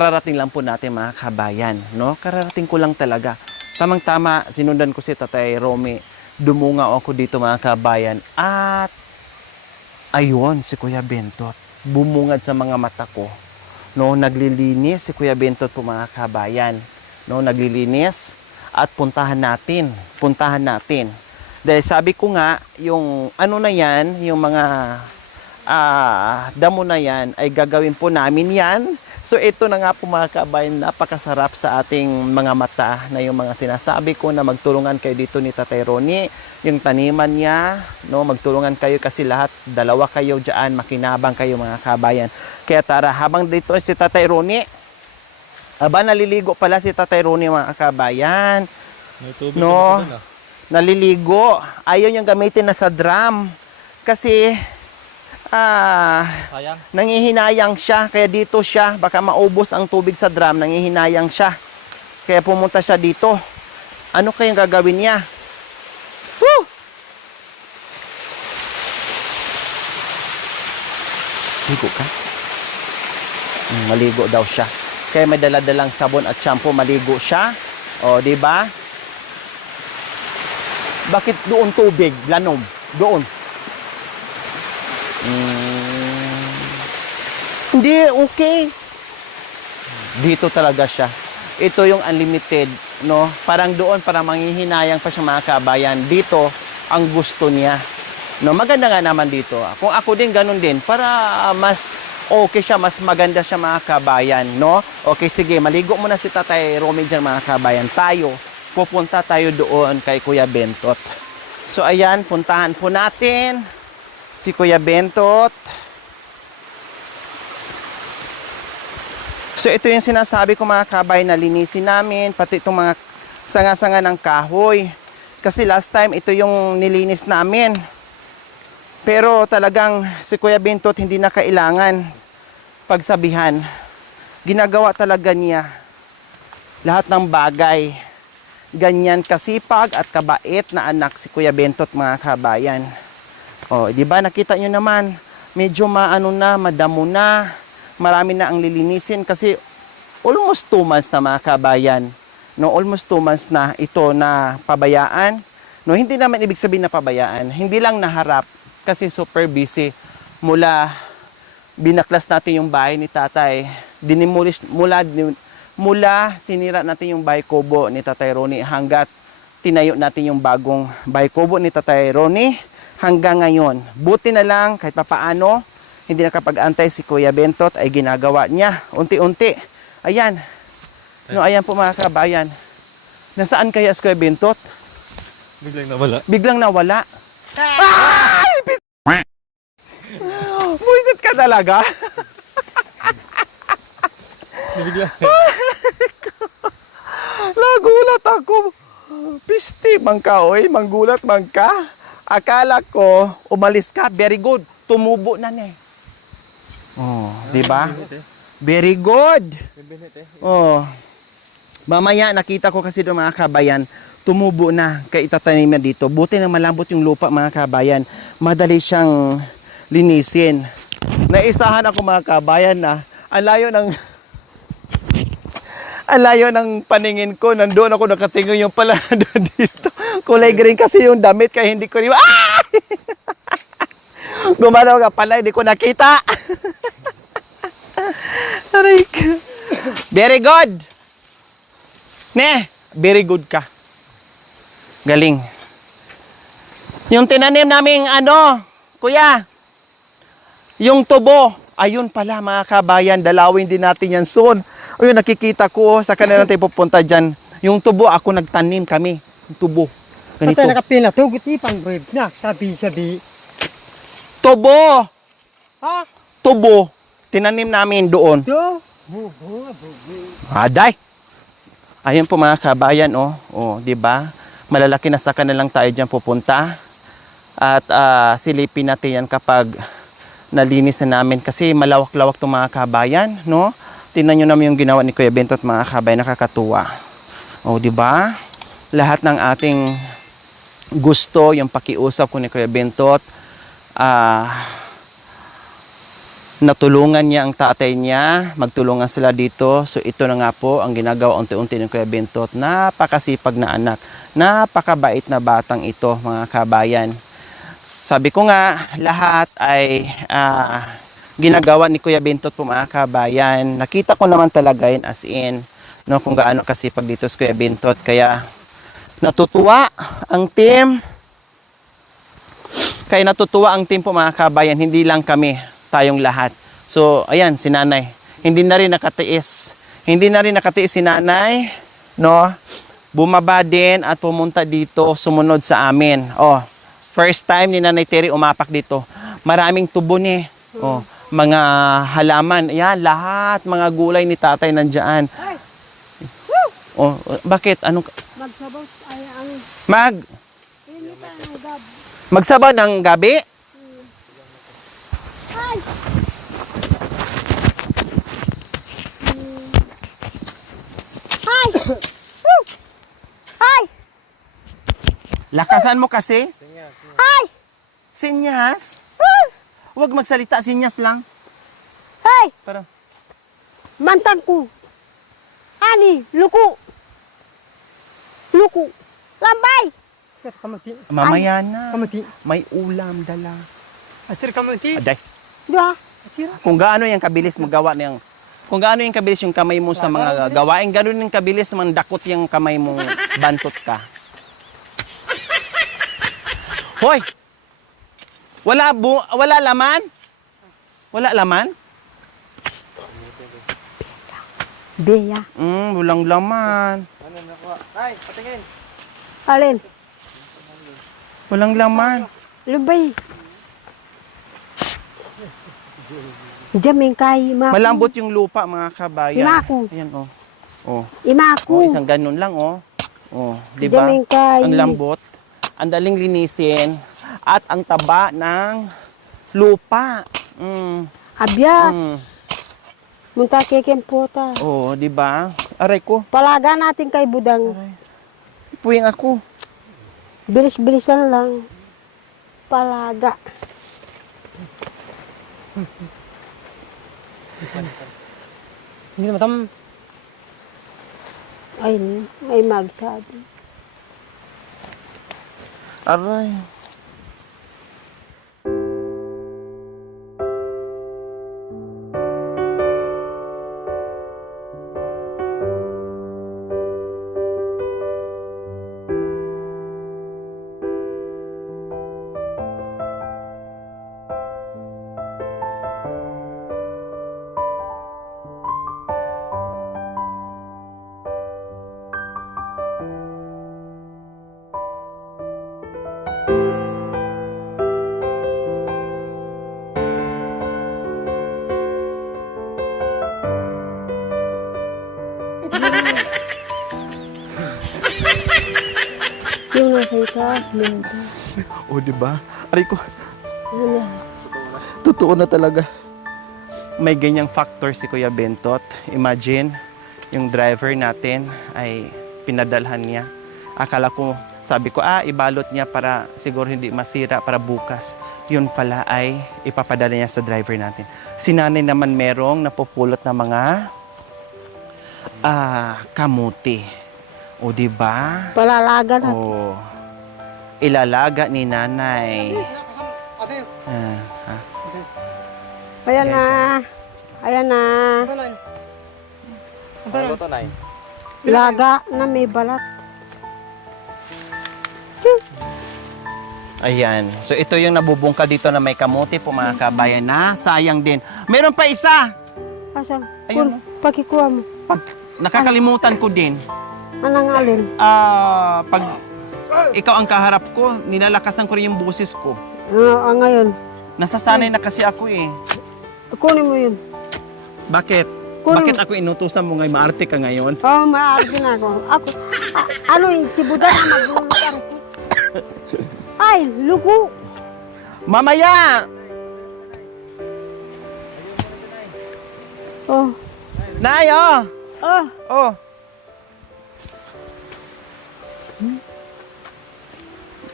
kararating lang po natin mga kabayan, no? Kararating ko lang talaga. Tamang-tama, sinundan ko si Tatay Romy. Dumungaw ako dito mga kabayan. At ayun, si Kuya Bentot. Bumungad sa mga mata ko. No, naglilinis si Kuya Bentot po mga kabayan. No, naglilinis at puntahan natin. Puntahan natin. Dahil sabi ko nga, yung ano na yan, yung mga damo na yan, ay gagawin po namin yan. So ito na nga po mga kabayan, napakasarap sa ating mga mata na yung mga sinasabi ko na magtulungan kayo dito ni Tatay Ronnie. Yung taniman niya, no, magtulungan kayo kasi lahat, dalawa kayo dyan, makinabang kayo mga kabayan. Kaya tara, habang dito si Tatay Ronnie, naliligo pala si Tatay Ronnie mga kabayan. May tubig no, na naliligo. Ayaw niyang gamitin na sa drum. Kasi, sayang. nangihinayang siya. Kaya dito siya, baka maubos ang tubig sa drum, nangihinayang siya. Kaya pumunta siya dito. Ano kayang gagawin niya? Woo! Ligo ka? Maligo daw siya. Kaya may dala-dalang sabon at shampoo, maligo siya. O, di ba? Bakit doon tubig? Lanom. Doon. Hindi, okay. Dito talaga siya. Ito yung unlimited, no? Parang doon, parang manghihinayang pa siya mga kabayan. Dito, ang gusto niya. No, maganda nga naman dito. Kung ako din, ganun din. Para mas okay siya, mas maganda siya mga kabayan, no? Okay, sige, maligo muna si Tatay Romy dyan mga kabayan. Pupunta tayo doon kay Kuya Bentot. So, ayan, puntahan po natin si Kuya Bentot. So, ito yung sinasabi ko mga kabay na linisin namin, pati itong mga sanga-sanga ng kahoy. Kasi last time, ito yung nilinis namin. Pero talagang si Kuya Bentot hindi na kailangan pagsabihan. Ginagawa talaga niya lahat ng bagay. Ganyan kasipag at kabait na anak si Kuya Bentot mga kabayan. O, di ba nakita nyo naman, medyo madamo na. Marami na ang lilinisin kasi almost 2 months na mga kabayan. No, almost 2 months na ito na pabayaan. No, hindi naman ibig sabihin na pabayaan. Hindi lang naharap kasi super busy. Binaklas natin yung bahay ni Tatay. Mula sinira natin yung bahay kubo ni Tatay Ronnie hanggat tinayo natin yung bagong bahay kubo ni Tatay Ronnie hanggang ngayon. Buti na lang kahit papaano, hindi nakapag-antay si Kuya Bentot ay ginagawa niya. Unti-unti. Ayan. No, ayan po mga kabayan. Nasaan kaya si Kuya Bentot? Biglang nawala. Biglang nawala. Ay! Buisit ka talaga. Biglang. Nagulat ako. Pisti man ka, oy. Manggulat man ka. Akala ko, umalis ka. Very good. Tumubo na ne. Oh, di ba? Very good. Oh. Mamaya nakita ko kasi doon mga kabayan, tumubo na kay itatanim na dito. Buti na malambot yung lupa mga kabayan. Madali siyang linisin. Naisahan ako mga kabayan na ang layo ng paningin ko. Nandoon ako nakatingin yung pala dito. Kulay green kasi yung damit kaya hindi ko rin. Ah! Gumalaw ka pala, hindi ko nakita. Aray ka. Very good. Very good ka. Galing. Yung tinanim naming kuya, yung tubo, ayun pala mga kabayan, dalawin din natin yan soon. Ayun, nakikita ko sa kanila tayo pupunta dyan. Yung tubo, ako nagtanim kami. Yung tubo. Ganito. Patay nakapila, tugot ipang wave na, sabi. Tubo! Ha? Tubo. Tinanim namin doon. Do? Aday! Ayun po mga kabayan, di ba? Malalaki na saka na lang tayo dyan pupunta. At silipin natin yan kapag nalinis na namin. Kasi malawak-lawak itong mga kabayan, no? Tingnan nyo naman yung ginawa ni Kuya Bentot, mga kabayan, nakakatuwa. Di ba? Lahat ng ating gusto, yung pakiusap ko ni Kuya Bentot, natulungan niya ang tatay niya, magtulungan sila dito. So ito na nga po ang ginagawa unti-unti ng Kuya Bentot. Napakasipag na anak, napakabait na batang ito mga kabayan. Sabi ko nga, lahat ay ginagawa ni Kuya Bentot po mga kabayan. Nakita ko naman talaga yun as in, no, kung gaano kasipag dito si Kuya Bentot. Kaya natutuwa ang team. Kaya natutuwa ang team po mga kabayan, hindi lang kami, tayong lahat. So, ayan, si nanay. Hindi na rin nakatiis. Hindi na rin nakatiis si nanay, no? Bumaba din at pumunta dito, sumunod sa amin. Oh, first time ni Nanay Terry umapak dito. Maraming tubo ni. Oh, mga halaman. Ayan, lahat, mga gulay ni tatay nandyan. Oh, bakit? Anong... Magsabaw ay ang Magsabaw ng init ang gab. gabi? Ay! Ay! Woo! Ay! Lakasan mo kasi. Ay! Sinyas? Woo! Huwag magsalita, sinyas lang. Ay! Parang, Mantan ko. Ani, luko. Luko. Lambay! Kat kamuti. mamaya na. Kamuti. May ulam dala. Atir kamuti. Aday. Diba? Atira. Kung gaano yung kabilis magawa ng kung gaano yung kabilis yung kamay mo sa mga gawain, ganoon yung kabilis naman dakot yung kamay mo bantot ka. Hoy! Wala laman? Wala laman? Beya. Walang laman. Alin? Walang laman. Lambay. Diyan kay Imaku. Malambot yung lupa, mga kabayan. Imaku. Ayan, oh. Oh. Imaku. Oh, isang ganun lang, oh. Oh, di ba? Diyan kay... Ang lambot, ang daling linisin, at ang taba ng lupa. Abyas. Mm. Munta keken pota. Oh, di ba? Aray ko. Palaga natin kay Budang. Puwing ako. Bilis-bilisan lang. Palaga. Hindi na matam. Ay magsabi. Aray. Yung nasa itaas, minta. Oh, di ba? Aray ko. Ano? Totoo na talaga. May ganyang factor si Kuya Bentot. Imagine, yung driver natin ay pinadalhan niya. Akala ko, sabi ko, ibalot niya para siguro hindi masira para bukas. Yun pala ay ipapadala niya sa driver natin. Si nanay naman merong napupulot na mga kamuti. O, di ba? Palalaga natin. O, ilalaga ni nanay. Ayan na. Ayan na. Laga na may balat. Ayan. So, ito yung nabubungka dito na may kamuti po mga kabayan na. Sayang din. Meron pa isa. Asan? Ayun, Pakikuha mo. Pag nakakalimutan ko din. Anong alin? Pag ikaw ang kaharap ko, nilalakasan ko rin yung boses ko. Ngayon. Nasasanay na kasi ako eh. Kunin mo yun. Bakit? Kunin Bakit ako inutusan mo ngayon? Maarte ka ngayon? Oo, maaari na ako. Ano yung si Buda na maglulutar ko? Ay, luko. Mamaya! Oh. Nay, oh! Oh. Oh!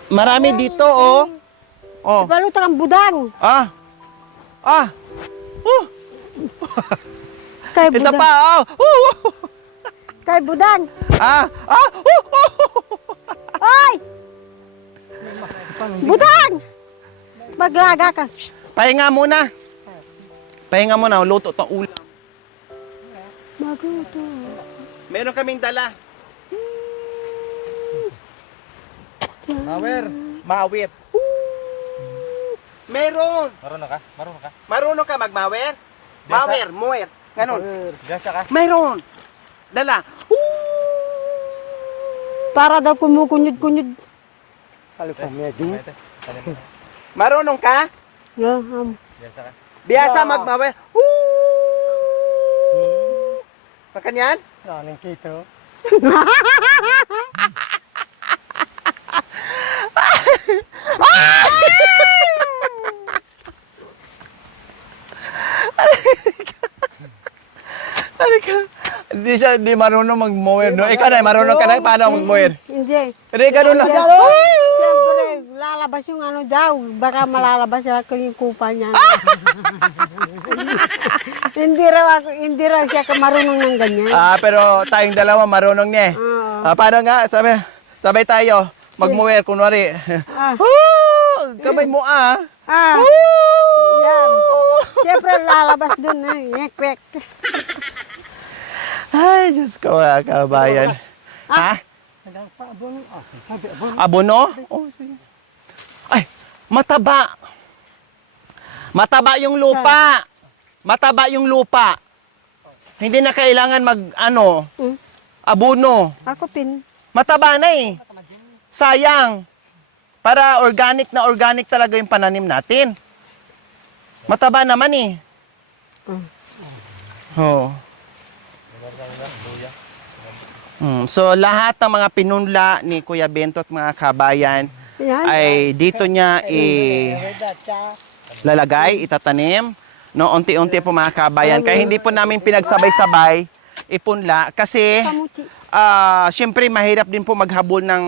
Marami dito, oh! Oh! Balot ang budang. Ah! Ah! Kay Ito Budan. pa, oh! Kay Budan. Ah! Ay! Budan! Maglaga ka. Shh. Pahinga muna. Pahinga muna, luto to ulam. Maguto. Meron kaming dala. Mawer. Mawit. Meron. Marunong ka? Marunong ka? Marunong ka magmawer? Mawer, muwer. Ganon. Biyasa ka? Mayroon. Dala. Para daw kumukunyod-kunyod. Marunong ka? Yeah, Biyasa ka? Biyasa magmawer. Makanyan? Raning kito. Hindi marunong mag-mower. No? Ikaw na, marunong ka na. Paano mag-mower? Hindi. Hindi, ganun lang. Siyempre, lalabas yung ano daw. Baka malalabas yung kupa niya. hindi raw siya marunong ng ganyan. Pero tayong dalawa marunong niya. Oo. Paano nga? Sabay tayo. Mag-mower, kunwari. Ah. Kamay mo ah. Yan. Siyempre, lalabas dun. Kwek. Ay, Diyos ko mga kabayan. Ha? Abono? Oh, sige. Ay, mataba. Mataba yung lupa. Mataba yung lupa. Hindi na kailangan abono. Ako pin. Mataba na eh. Sayang. Para organic talaga yung pananim natin. Mataba naman eh. Oh. So lahat ng mga pinunla ni Kuya Bento at mga kabayan Yan. ay dito niya lalagay, itatanim, no, unti-unti po mga kabayan. Kaya hindi po namin pinagsabay-sabay ipunla kasi Kamuti. syempre mahirap din po maghabol ng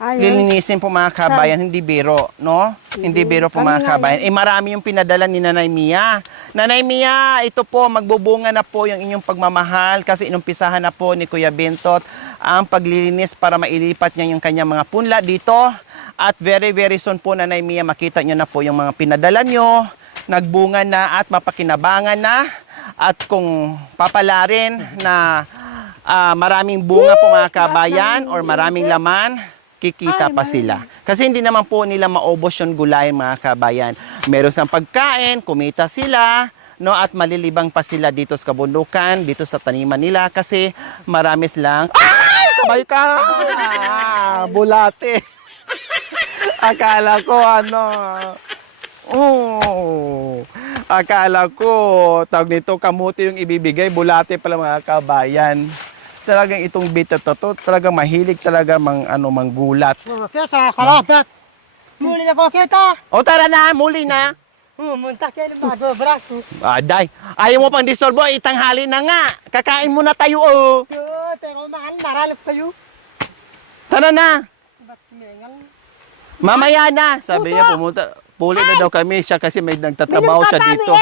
Ayun. lilinisin po mga kabayan, hindi biro, no? Hindi biro po mga kabayan. Marami yung pinadala ni Nanay Mia. Nanay Mia, ito po, magbubunga na po yung inyong pagmamahal kasi inumpisahan na po ni Kuya Bentot ang paglilinis para mailipat niya yung kanyang mga punla dito. At very, very soon po, Nanay Mia, makita nyo na po yung mga pinadala nyo, nagbunga na at mapakinabangan na. At kung papalarin na maraming bunga po mga kabayan or maraming laman, kikita pa sila. Kasi hindi naman po nila maubos yung gulay mga kabayan. Meron silang pagkain, kumita sila, no, at malilibang pa sila dito sa kabundukan, dito sa taniman nila kasi marami silang sabay ka! Bulate. Akala ko akala ko tawag nito kamuti yung ibibigay, bulate pala mga kabayan. Talagang itong bita to talagang mahilig talaga manggulat. Kaya sa kalapit. Muli na ko kita. O tara na, muli na. Muntak kayo bago, braso. Aday, ayaw mo pang disturbo, itanghali na nga. Kakain muna tayo oh. Yo, teko mahal, naralap kayo. Tara na. Ba't kumengal? Mamaya na. Sabi niya pumunta. Puli na daw kami siya kasi may nagtatrabaho siya dito.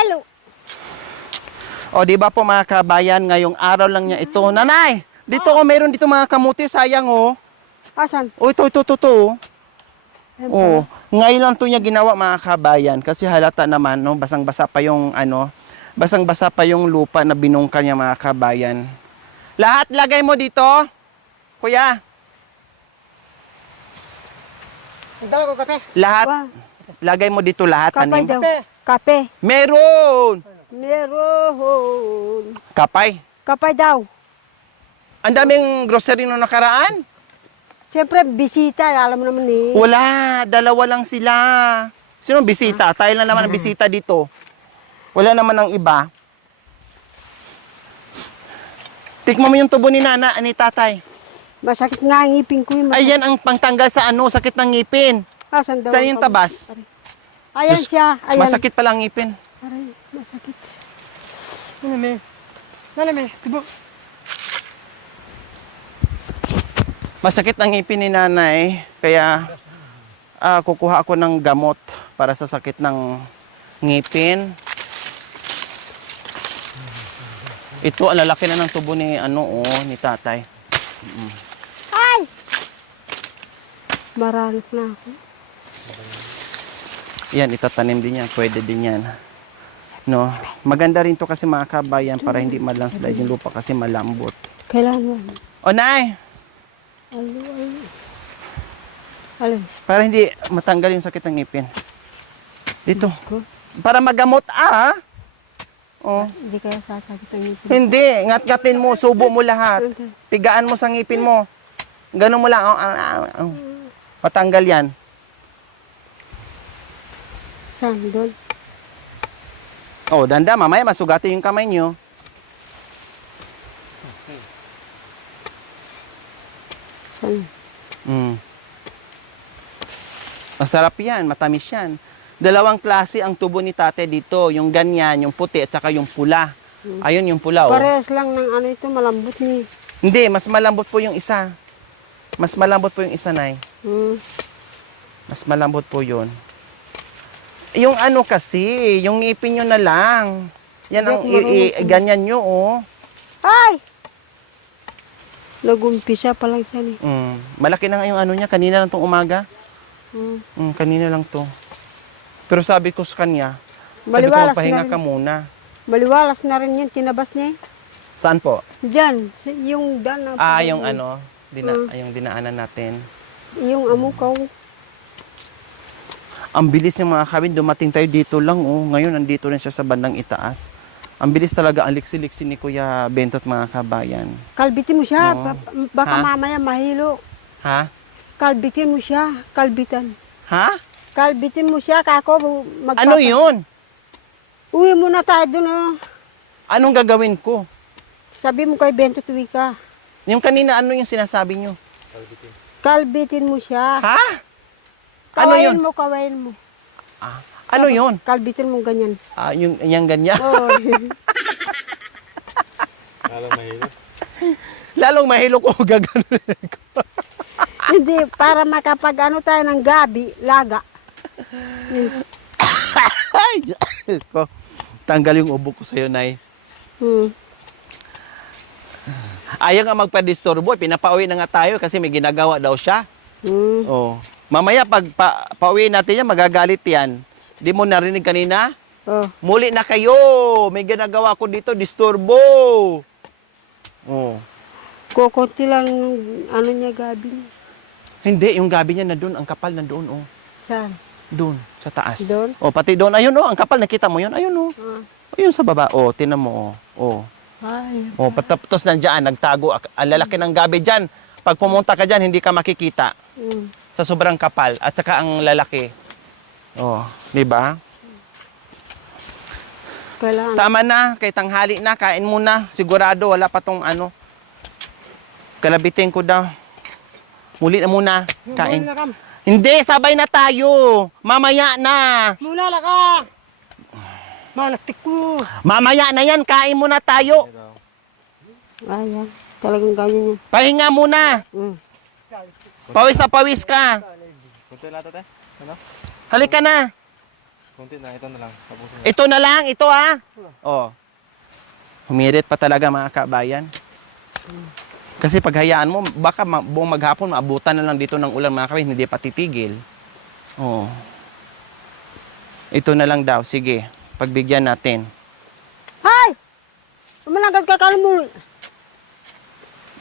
O di ba po mga kabayan, ngayong araw lang niya ito. Nanay, dito meron dito mga kamuti, sayang oh. Asan? O ito. Oh, ngayon lang 'to niya ginawa mga kabayan kasi halata naman no, basang-basa pa yung basang-basa pa yung lupa na binungkal niya mga kabayan. Lahat lagay mo dito. Kuya, Dala ko kape. lahat Wow. lagay mo dito lahat Kapay tanim. daw. Kape. Meron. Meron. Kapay. Kapay daw. Ang daming grocery no nakaraan. Siyempre, bisita. Alam mo naman eh. Wala, dalawa lang sila. Sino bisita? Tayo lang naman ang bisita dito. Wala naman ang iba. Tikman mo yung tubo ni Nana, ni Tatay. Masakit nga ang ngipin ko. Ayan ang pangtanggal sa sakit ng ngipin. Asan daw? Saan yung tabas? Ayan Diyos, siya. Ayan. Masakit pala ang ngipin. Aray, masakit. Nalame, tibo. Masakit ang ngipin ni Nanay, kaya kukuha ako ng gamot para sa sakit ng ngipin. Ito, ang lalaki na ng tubo ni, ni tatay. Ay! Marami na ako. Yan, itatanim din yan. Pwede din yan. No? Maganda rin to kasi mga kabayan para hindi malandslide yung lupa kasi malambot. Kailangan. O, Nay! Alo. Alin? Para hindi matanggal yung sakit ng ngipin. Dito. Ko? Para magamot, Oh. Hindi kaya sasakit ang ngipin. Hindi. Ngat-ngatin mo. Subo mo lahat. Pigaan mo sa ngipin mo. Ganun mo lang. Patanggal yan. Saan? Doon? Oh, danda. Mamaya masugatin yung kamay nyo. Saan? Masarap yan. Matamis yan. Dalawang klase ang tubo ni tate dito. Yung ganyan, yung puti, at saka yung pula. Ayun yung pula, oh. Parehas lang ng ano ito, malambot ni. Hindi, mas malambot po yung isa. Mas malambot po yung isa, Nay. Mas malambot po yun. Yung ano kasi, yung ngipin nyo na lang. Yan ang ganyan nyo, oh. Ay! Nag-umpisa pa lang siya ni. Malaki na nga yung ano niya. Kanina lang tong umaga. Kanina lang to. Pero sabi ko sa kanya, Baliwalas sabi ko, pahinga na rin. ka muna. Baliwalas na rin yun, tinabas niya. Saan po? Diyan, yung daan na. Yung ano, yung dinaanan natin. Yung amukaw. Ang bilis ng mga kabin, dumating tayo dito lang, oh. Ngayon, nandito rin siya sa bandang itaas. Ang bilis talaga, ang liksi-liksi ni Kuya Bentot, mga kabayan. Kalbitin mo siya, Oo. baka Ha? mamaya mahilo. Ha? Kalbitin mo siya, kalbitan. Ha? Kalbitin mo siya, kako Ano yun? Uwi muna tayo doon. Anong gagawin ko? Sabi mo kay Bento tuwi ka. Yung kanina, ano yung sinasabi nyo? Kalbitin mo siya. Ha? Ano yun? Kawain mo. Ano yun? Kalbitin mo ganyan. Yung ganyan. Oh. Alam mahilo. Lalong mahilo ko gagawin ko. Hindi, para makapag ano tayo ng gabi, laga. Ay, Diyos ko. Tanggal yung ubo ko sa'yo, Nay. Ayaw nga magpa-disturbo. Pinapauwi na nga tayo kasi may ginagawa daw siya. Oh. Mamaya pag pauwi natin yan, magagalit yan. Di mo narinig kanina? Oh. Muli na kayo. May ginagawa ko dito, disturbo. Oh. Kukunti lang ng ano niya gabi. Hindi, yung gabi niya na doon, ang kapal na doon, oh. Saan? Doon, sa taas. Doon? Oh, pati doon. Ayun, oh, ang kapal. Nakita mo yun? Ayun, oh. Ah. Ayun sa baba. Oh, tinan mo, oh. Oh. Ay. Oh, patapos nandiyan, nagtago. Ang lalaki ng gabi dyan. Pag pumunta ka dyan, hindi ka makikita. Sa sobrang kapal. At saka ang lalaki. Oh, di ba? Kailangan. Tama na, kay tanghali na, kain muna. Sigurado, wala pa tong ano. Kalabitin ko daw. Muli na muna, kain. Hindi, sabay na tayo. Mamaya na. Muna na ka! Malaktik ko! Mamaya na yan, kain muna tayo. Ayan. Talagang ganyan yan. Pahinga muna. Pawis na pawis ka. Kunti na ito, te. Ano? Halika na. Kunti na, ito na lang. Tapusin na. Ito na lang, ito Oh. Humirit pa talaga mga kabayan. Kasi paghayaan mo, baka buong maghapon, maabutan na lang dito ng ulan mga kabayan, hindi pa titigil. Oh. Ito na lang daw, sige. Pagbigyan natin. Hay! Umanagad ka kalmo.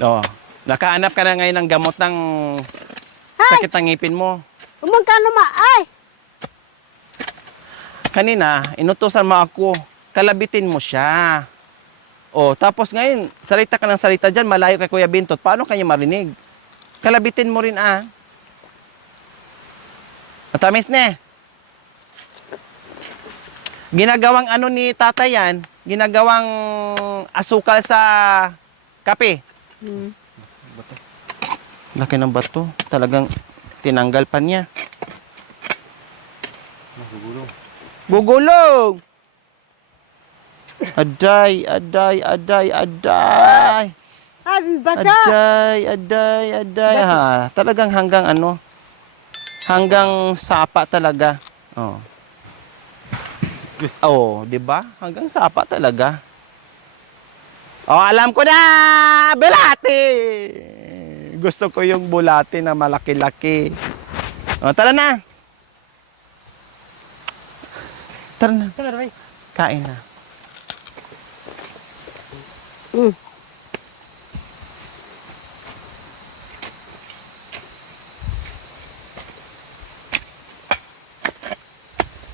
Oh. Nakahanap ka na ngayon ng gamot ng sakit ng ngipin mo. Umagkano ay! Kanina, inutusan mo ako, kalabitin mo siya. O, tapos ngayon, salita ka ng salita dyan, malayo kay Kuya Bintot, paano kanya marinig? Kalabitin mo rin, Matamis na. Ginagawang ano ni tatay yan, ginagawang asukal sa kape. Laki ng bato, talagang tinanggal pa niya. Magugulong. Bugulong! Aday, aday, aday, aday. Ay, bata! Aday, aday, aday. Ha, talagang hanggang ano? Hanggang sapa talaga. Oh. Oh, 'di ba? Hanggang sapa talaga. Oh, alam ko na! Bulati! Gusto ko yung bulati na malaki-laki. Oh, tara na. Tara na. Tara, bay. Kain na. Mm.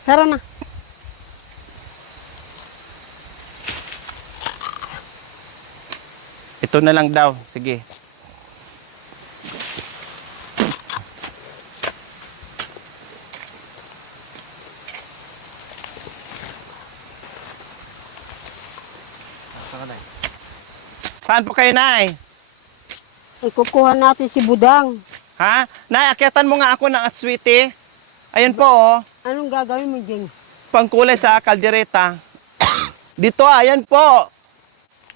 Tara na. Ito na lang daw. Sige. Saka na. Saan po kayo, Nay? Ikukuha natin si Budang. Ha? Nay, akyatan mo nga ako ng atswiti. Ayun po, oh. Anong gagawin mo dyan? Pangkulay sa kaldereta. Dito, ayan po.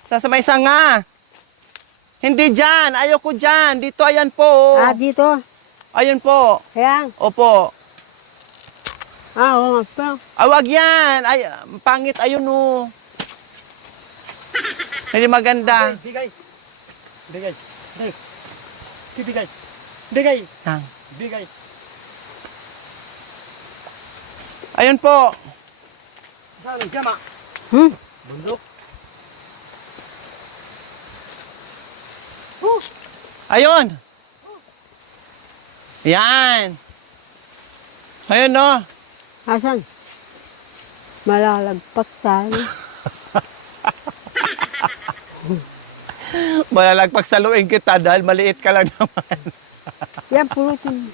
Sa may sanga. Hindi dyan. Ayoko dyan. Dito, ayan po. oh. Ah, dito. Ayun po. Ayan. Opo. Ah, oo nga. Awag yan. Ay, pangit. Ayun, oh. Hindi maganda. Bigay. Bigay. Bigay. Bigay. Bigay. Yan. Bigay. Ayun po. Saan ang jama? Hmm? Bundok. Ayun. Yan. Ayun, no. Asan? Malalagpak tayo. Malalagpag saluin kita dahil maliit ka lang naman. Yan, pulutin.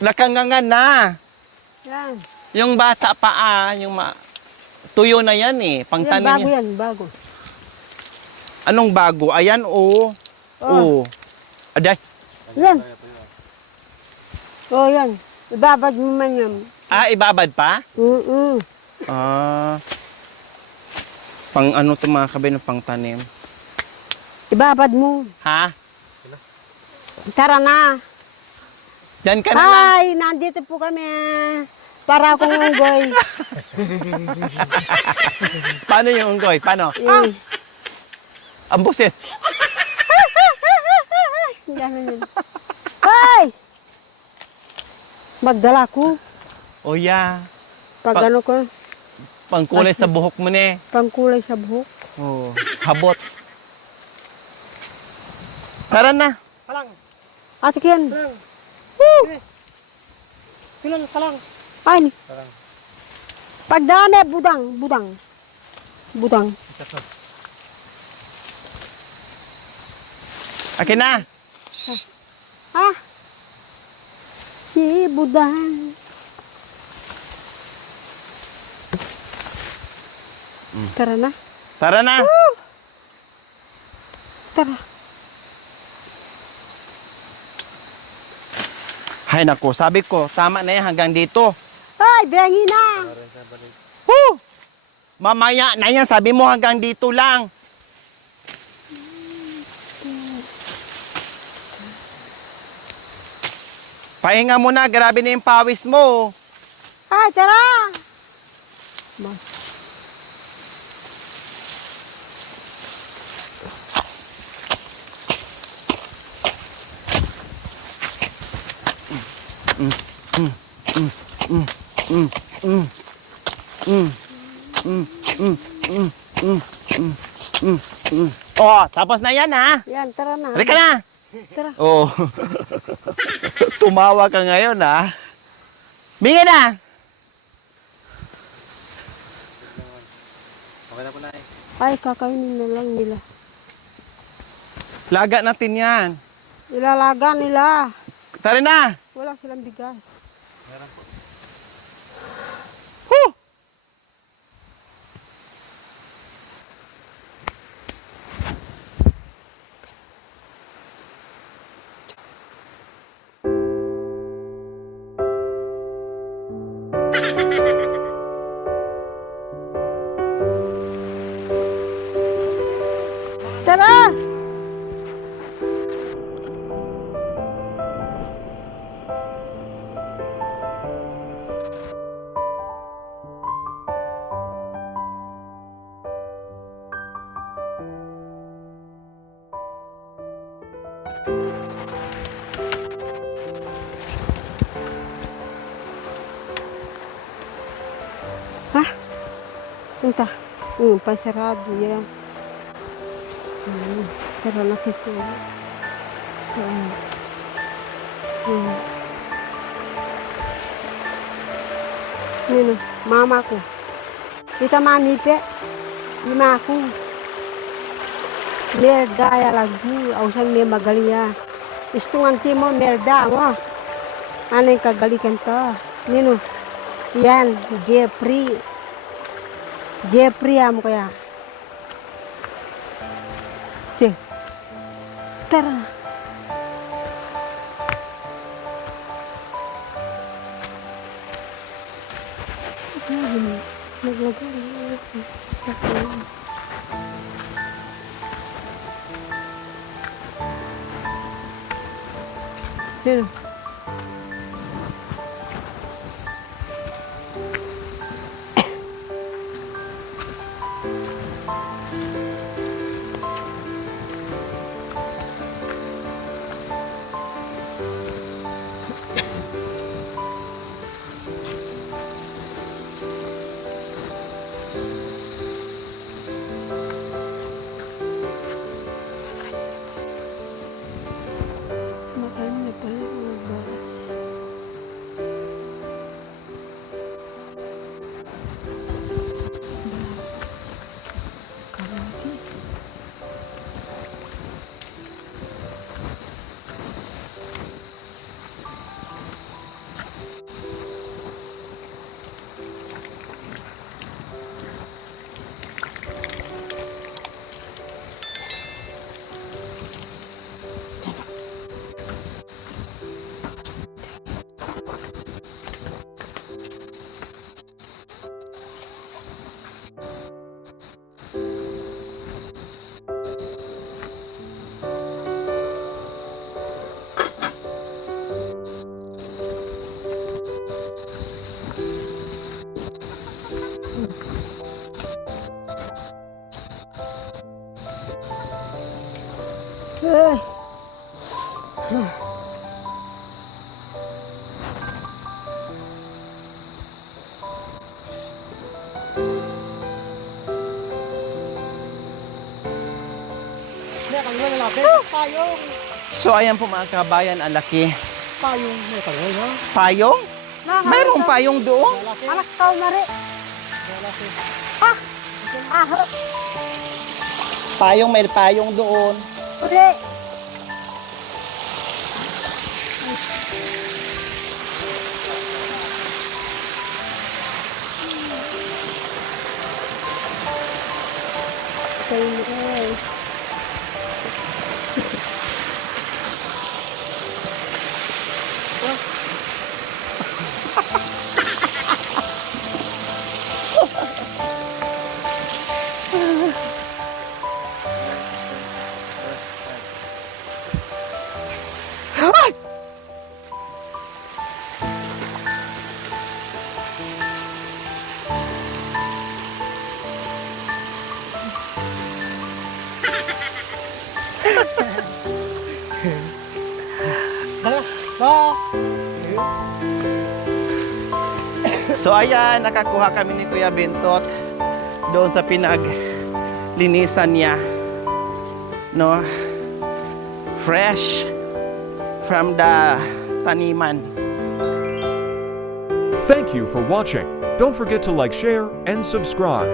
Nakangangan na. Yan. Yung bata pa, tuyo na yan eh. Yan, Pangtanim bago yan. yan, bago. Anong bago? Ayan, oh. Oh. Aday. Yan. Oh, yan. Ibabad mo man yan. Ibabad pa? Mm-mm. Pang ano to mga kabino, pang tanim. Ibabad mo. Ha? Tara na. Diyan ka na lang. Ay, nandito po kami. Para akong unggoy. Paano yung unggoy? Paano? Yun. Ang boses. Gano'n yun. Ay! Magdala ko. Oh yeah. Pag ano ko, Pangkulay sa buhok mo ne. pangkulay sa buhok. Oh, habot. Tara na. Kalang. Ate Kian. Kalang. Kilan, kalang. Ay, ni. Parang Pagdami, budang. Budang. Akin na. Ha? Si budang. Tara na. Tara na. Tara. Hay nako, sabi ko, tama na yan hanggang dito. Ay, bengi na. Mamaya na yan, sabi mo hanggang dito lang. Pahinga mo na, grabe na yung pawis mo. Ay, tara. Oh, tapos na yan ha. Yan, tara na. Halika na. Tara. Oh. Tumawa ka ngayon ha. Bingi na. okay na po na eh. Ay, kakainin na lang nila. Laga natin yan. Ilalaga nila. Tara na. Wala silang bigas. Huh. Tara! Ha? Punta. Pasarado yan. Pero nakikita. So, Nino, mama ko. Kita mami pe. Lima aku. Merda ya lagu. Ausang may magalia. Istungan timo merda mo. Ano yung kagalikan to? Nino. Yan. Jeffrey. Jeffrey amo kaya. Cih. Tara. Here. Makanya pala nagbaras. Kamuti. Eh. May kaliwa na lapit. Payong. So ayan po mga kabayan, ang laki. Payong. May kaliwa na. Payong? Mayroong payong doon? Malaki. Anak kau mari. Malaki. Payong, may payong doon. Uli. Kain. Ay! So ayan, nakakuha kami ni Kuya Bentot doon sa pinaglinisan niya. No? Fresh from the taniman. Thank you for watching. Don't forget to like, share, and subscribe.